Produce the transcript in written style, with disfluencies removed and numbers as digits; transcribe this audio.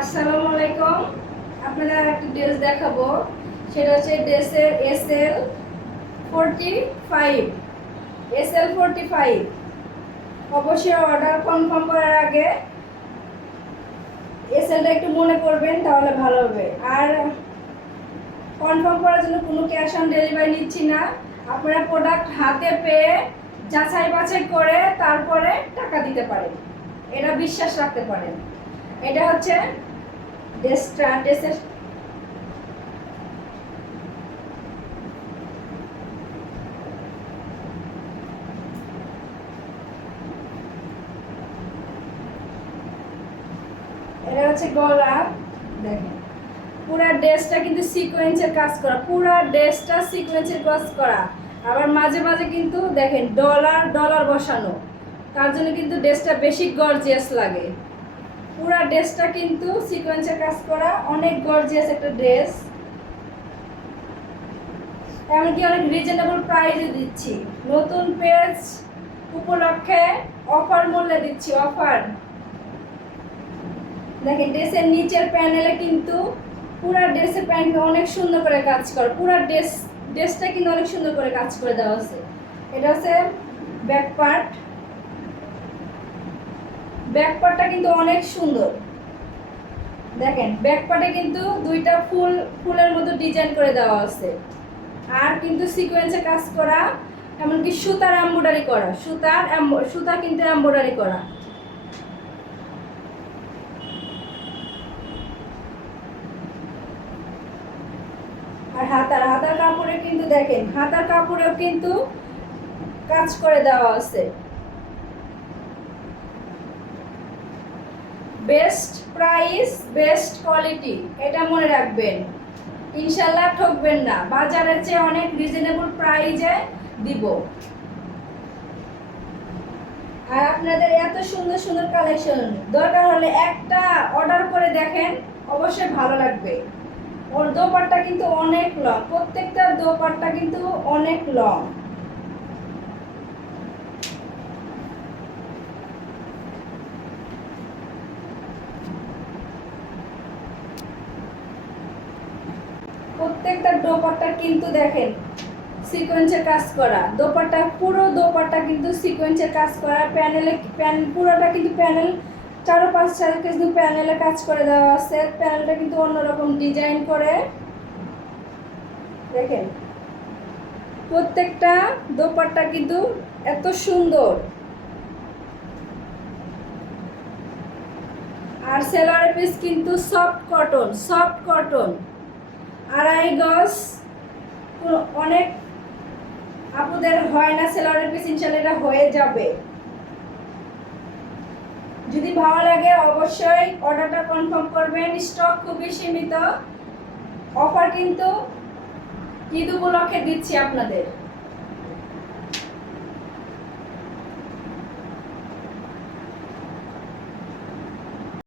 আসসালামু আলাইকুম। আপনাদের একটা ড্রেস দেখাবো, সেটা হচ্ছে ড্রেসের SL45 অবশ্যই অর্ডার কনফার্ম করার আগে এসএলটা একটু মনে করবেন, তাহলে ভালো হবে। আর কনফার্ম করার জন্য কোনো ক্যাশ অন ডেলিভারি নিচ্ছি না। আপনারা প্রোডাক্ট হাতে পেয়ে যাচাই বাছাই করে তারপরে টাকা দিতে পারেন, এটা বিশ্বাস রাখতে পারেন। এটা হচ্ছে ড্রেসের এটা হচ্ছে গলা। দেখেন পুরা ড্রেসটা কিন্তু সিকোয়েন্সের কাজ করা, পুরা ড্রেসটা সিকোয়েন্সের কাজ করা। আবার মাঝে মাঝে কিন্তু দেখেন ডলার ডলার বসানো, তার জন্য কিন্তু ড্রেসটা বেশি গর্জিয়াস লাগে। পুরা ড্রেসটা কিন্তু সিকোয়েন্সের কাজ করা, অনেক গর্জিয়াস একটা ড্রেস। এমনকি অনেক রিজনেবল প্রাইসে দিচ্ছি, নতুন পেজ উপলক্ষে অফার মূল্যে দিচ্ছি, অফার। দেখেন ড্রেসের নিচের প্যানেলে কিন্তু পুরো ড্রেসের প্যানেলে অনেক সুন্দর করে কাজ করা, পুরো ড্রেসটা কিন্তু অনেক সুন্দর করে কাজ করে দেওয়া আছে। এটা হচ্ছে ব্যাক পার্টটা কিন্তু অনেক সুন্দর। দেখেন ব্যাক পার্টে কিন্তু দুইটা ফুলের মতো ডিজাইন করে দেওয়া আছে, আর কিন্তু সিকোয়েন্সে কাজ করা, এমনকি সুতার এমব্রয়ডারি করা, সুতা কিন্তু এমব্রয়ডারি করা। আর হাতার কাপড়ে কিন্তু দেখেন, হাতার কাপড়েও কিন্তু কাজ করে দেওয়া আছে। বেস্ট প্রাইস বেস্ট কোয়ালিটি, এটা মনে রাখবেন। ইনশাল্লাহ ঠকবেন না, বাজারের চেয়ে অনেক রিজনেবল প্রাইসে দিব। আর আপনাদের এত সুন্দর সুন্দর কালেকশন, দরকার হলে একটা অর্ডার করে দেখেন, অবশ্যই ভালো লাগবে। ওর দোপাট্টা কিন্তু অনেক লং, প্রত্যেকটা দোপাট্টা কিন্তু অনেক লং। প্রত্যেকটা দোপাট্টা কিন্তু দেখেন সিকোয়েন্সের কাজ করা, দোপাট্টা পুরো দোপাট্টা কিন্তু সিকোয়েন্সের কাজ করা। পুরোটা কিন্তু প্যানেল, চারো পাঁচ কিন্তু প্যানেলে কাজ করে দেওয়া আছে। প্যানেলটা কিন্তু অন্যরকম ডিজাইন করে। দেখেন প্রত্যেকটা দোপাট্টা কিন্তু এত সুন্দর। আর সেলোয়ার পিস কিন্তু সফট কটন, আড়াই গজ। অনেক আপুদের হয় না সেলোয়ার পিস, ইনশাআল্লাহ এটা হয়ে যাবে। যদি ভালো লাগে অবশ্যই অর্ডারটা কনফার্ম করবেন, স্টক খুবই সীমিত। অফার কিন্তু ঈদ উপলক্ষে দিচ্ছি আপনাদের।